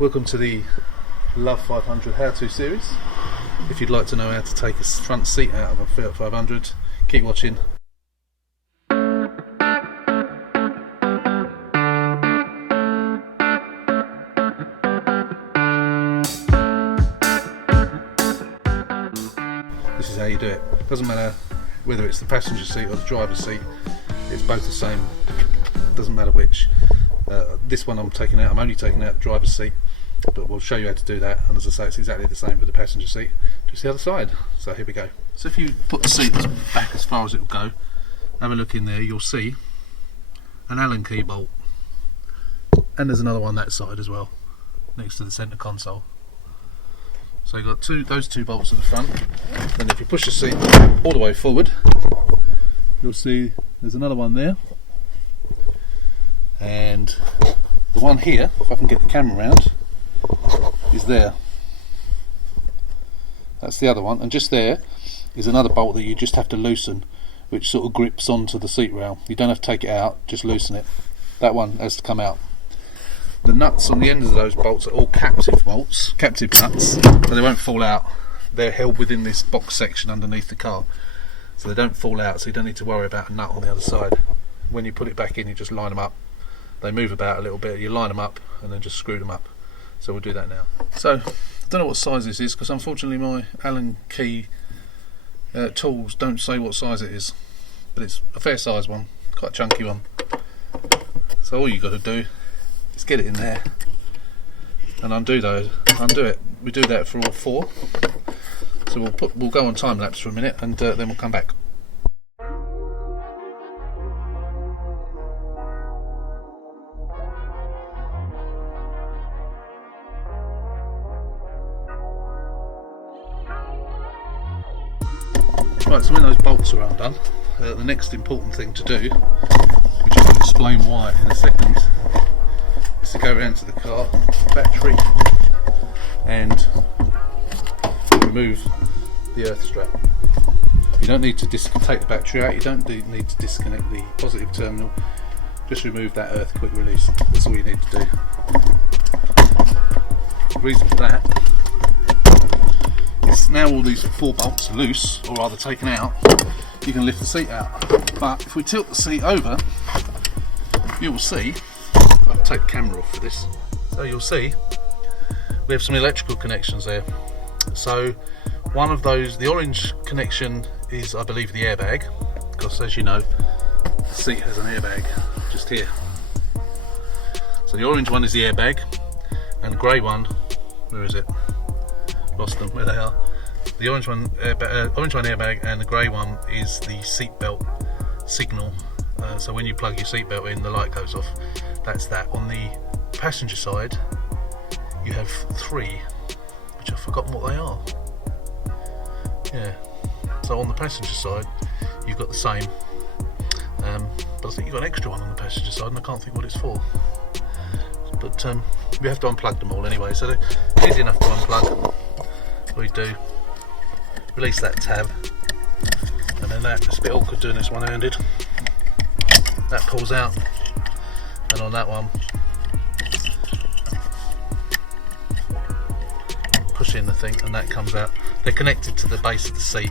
Welcome to the Love 500 how-to series. If you'd like to know how to take a front seat out of a Fiat 500, keep watching. This is how you do it. Doesn't matter whether it's the passenger seat or the driver's seat, it's both the same. Doesn't matter which. This one I'm only taking out the driver's seat, but we'll show you how to do that. And as I say, it's exactly the same with the passenger seat, just the other side. So here we go. So if you put the seat back as far as it will go, have a look in there, you'll see an Allen key bolt, and there's another one that side as well, next to the centre console. So you've got those two bolts at the front. Then if you push the seat all the way forward, you'll see there's another one there, and the one here, if I can get the camera around, is there. That's the other one, and just there is another bolt that you just have to loosen, which sort of grips onto the seat rail. You don't have to take it out, just loosen it. That one has to come out. The nuts on the ends of those bolts are all captive nuts, so they won't fall out. They're held within this box section underneath the car, so they don't fall out, so you don't need to worry about a nut on the other side. When you put it back in, you just line them up. They move about a little bit, you line them up and then just screw them up. So we'll do that now. So, I don't know what size this is, because unfortunately my Allen key tools don't say what size it is, but it's a fair size one, quite a chunky one. So all you've got to do is get it in there and undo it. We do that for all four. So we'll go on time lapse for a minute, and then we'll come back. Right, so when those bolts are undone, the next important thing to do, which I'll explain why in a second, is to go around to the car battery and remove the earth strap. You don't need to take the battery out, you don't need to disconnect the positive terminal, just remove that earth quick release. That's all you need to do. The reason for that is now all these four bolts are loose, or rather taken out, you can lift the seat out. But if we tilt the seat over, you will see, I'll take the camera off for this, so you'll see we have some electrical connections there. So one of those, the orange connection, is I believe the airbag, because as you know, the seat has an airbag just here. So the orange one is the airbag, and the grey one, where is it? Lost them, where they are. The orange one airbag, and the grey one is the seatbelt signal. So when you plug your seatbelt in, the light goes off. That's that. On the passenger side, you have three, which I've forgotten what they are. Yeah. So on the passenger side, you've got the same, but I think you've got an extra one on the passenger side, and I can't think what it's for. But we have to unplug them all anyway, so they're easy enough to unplug. We do release that tab, and then it's a bit awkward doing this one-handed. That pulls out, and on that one, push in the thing, and that comes out. They're connected to the base of the seat.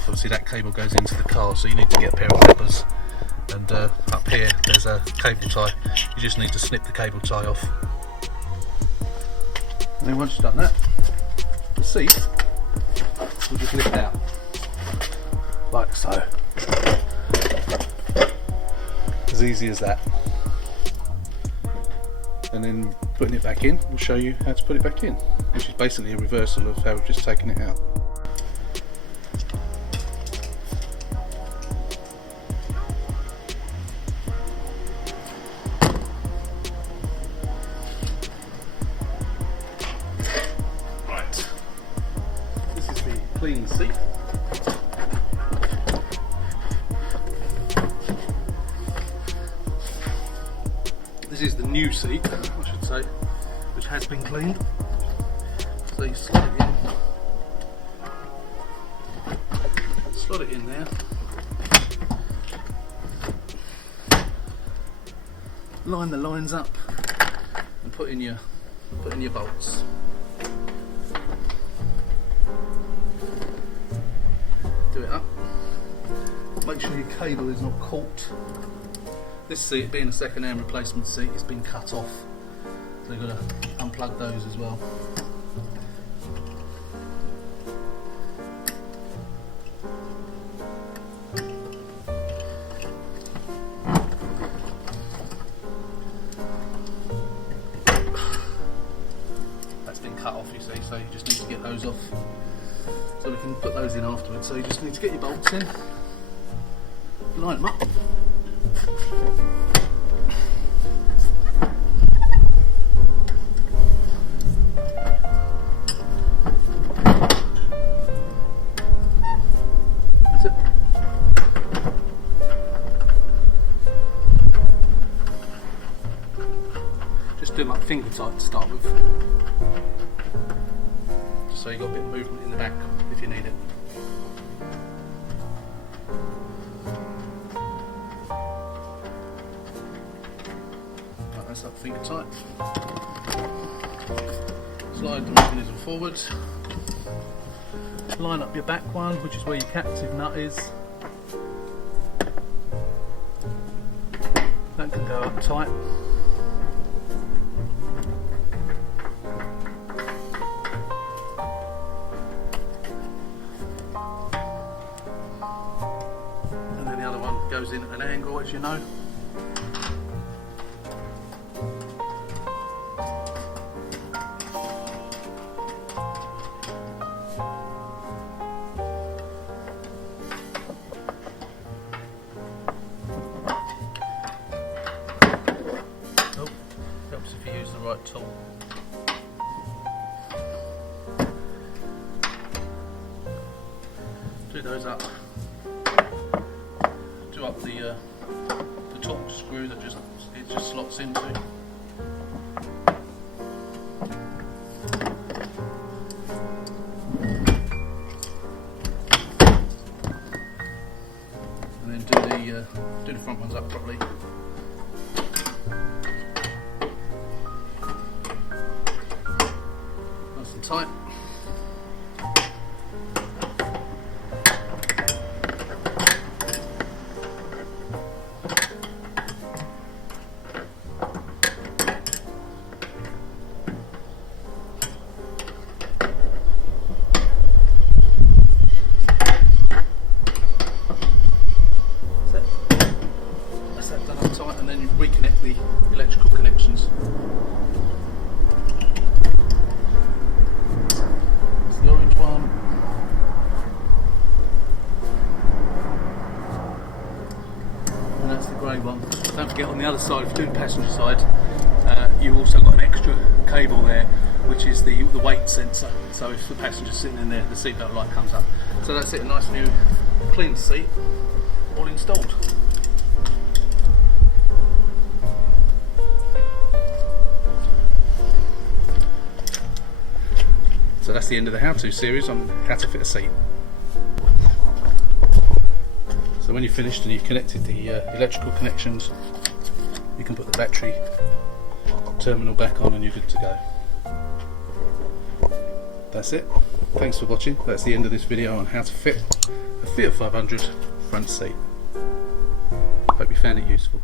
Obviously, that cable goes into the car, so you need to get a pair of clippers. And up here, there's a cable tie. You just need to snip the cable tie off. And then once you've done that, the seat will just lift out like so. As easy as that. And then putting it back in, we'll show you how to put it back in, which is basically a reversal of how we've just taken it out. Clean seat. This is the new seat, I should say, which has been cleaned. So you slot it in there, line the lines up and put in your put in your bolts. Do it up. Make sure your cable is not caught. This seat, being a second-hand replacement seat, it's been cut off, so you've got to unplug those as well. Cut off, you see, so you just need to get those off, so we can put those in afterwards. So you just need to get your bolts in, line them up, that's it. Just do like finger tight to start with, so you've got a bit of movement in the back if you need it. Right, that's that finger tight. Slide the mechanism forward. Line up your back one, which is where your captive nut is. That can go up tight. Goes in at an angle, as you know. Oh, helps if you use the right tool. Do those up. Up the torque screw that it just slots into. And then do the front ones up properly. Nice and tight. And then you reconnect the electrical connections. It's the orange one. And that's the grey one. Don't forget, on the other side, if you're doing passenger side, you've also got an extra cable there, which is the weight sensor. So if the passenger's sitting in there, the seatbelt light comes up. So that's it, a nice new clean seat, all installed. So that's the end of the how-to series on how to fit a seat. So when you're finished and you've connected the electrical connections, you can put the battery terminal back on and you're good to go. That's it. Thanks for watching. That's the end of this video on how to fit a Fiat 500 front seat. Hope you found it useful.